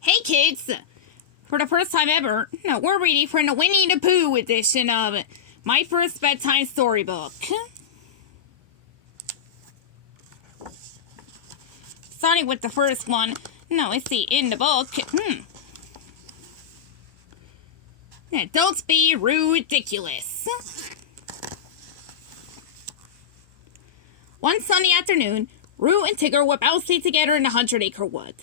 Hey kids! For the first time ever, we're reading from the Winnie-the-Pooh edition of My First Bedtime Storybook. Starting with the first one. Let's see, in the book. Don't be roo-diculous. One sunny afternoon, Roo and Tigger were bouncing together in the 100-acre wood.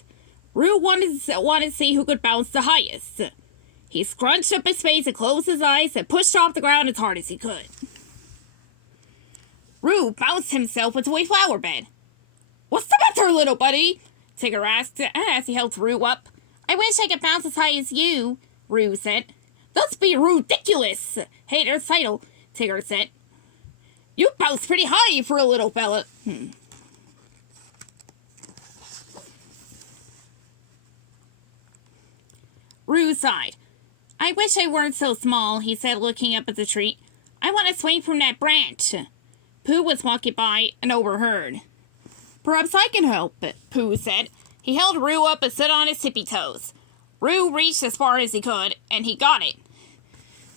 Roo wanted to see who could bounce the highest. He scrunched up his face and closed his eyes and pushed off the ground as hard as he could. Roo bounced himself into a flower bed. "What's the matter, little buddy?" Tigger asked as he helped Roo up. "I wish I could bounce as high as you," Roo said. "Don't be roo-diculous, hater's title," Tigger said. "You bounce pretty high for a little fella." Roo sighed. "I wish I weren't so small," he said, looking up at the tree. "I want to swing from that branch." Pooh was walking by and overheard. "Perhaps I can help," Pooh said. He held Roo up and stood on his tippy toes. Roo reached as far as he could, and he got it.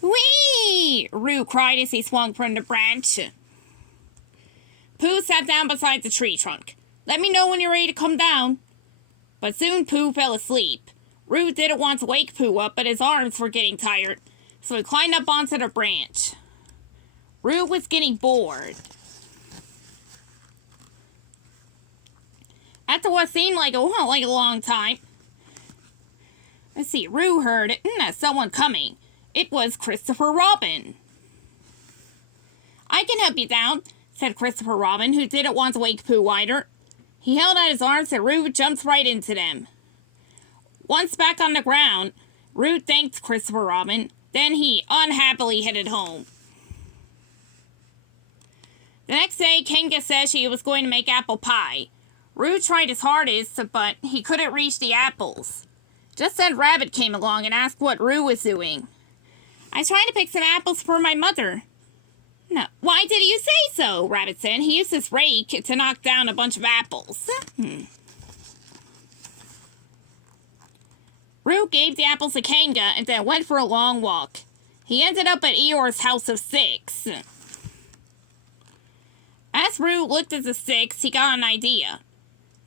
"Whee!" Roo cried as he swung from the branch. Pooh sat down beside the tree trunk. "Let me know when you're ready to come down." But soon Pooh fell asleep. Roo didn't want to wake Pooh up, but his arms were getting tired, so he climbed up onto the branch. Roo was getting bored. After what seemed like a long time, Roo heard someone coming. It was Christopher Robin. "I can help you down," said Christopher Robin, who didn't want to wake Pooh either. He held out his arms and Roo jumped right into them. Once back on the ground, Roo thanked Christopher Robin. Then he unhappily headed home. The next day, Kanga said she was going to make apple pie. Roo tried his hardest, but he couldn't reach the apples. Just then Rabbit came along and asked what Roo was doing. "I was trying to pick some apples for my mother." "No, why did you say so?" Rabbit said. "He used his rake to knock down a bunch of apples." Roo gave the apples to Kanga and then went for a long walk. He ended up at Eeyore's house of 6. As Roo looked at the sticks, he got an idea.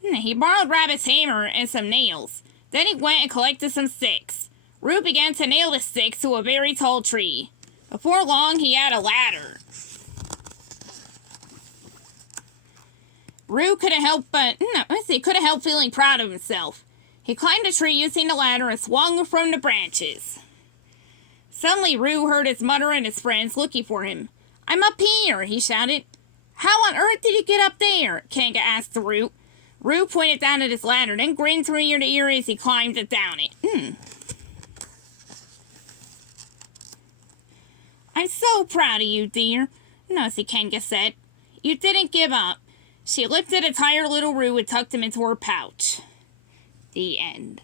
He borrowed Rabbit's hammer and some nails. Then he went and collected some sticks. Roo began to nail the sticks to a very tall tree. Before long, he had a ladder. Roo couldn't help feeling proud of himself. He climbed the tree using the ladder and swung from the branches. Suddenly, Roo heard his mother and his friends looking for him. "I'm up here," he shouted. "How on earth did you get up there?" Kanga asked Roo. Roo pointed down at his ladder, then grinned from ear to ear as he climbed down it. "I'm so proud of you, dear," Kanga said. "You didn't give up." She lifted a tired little Roo and tucked him into her pouch. The end.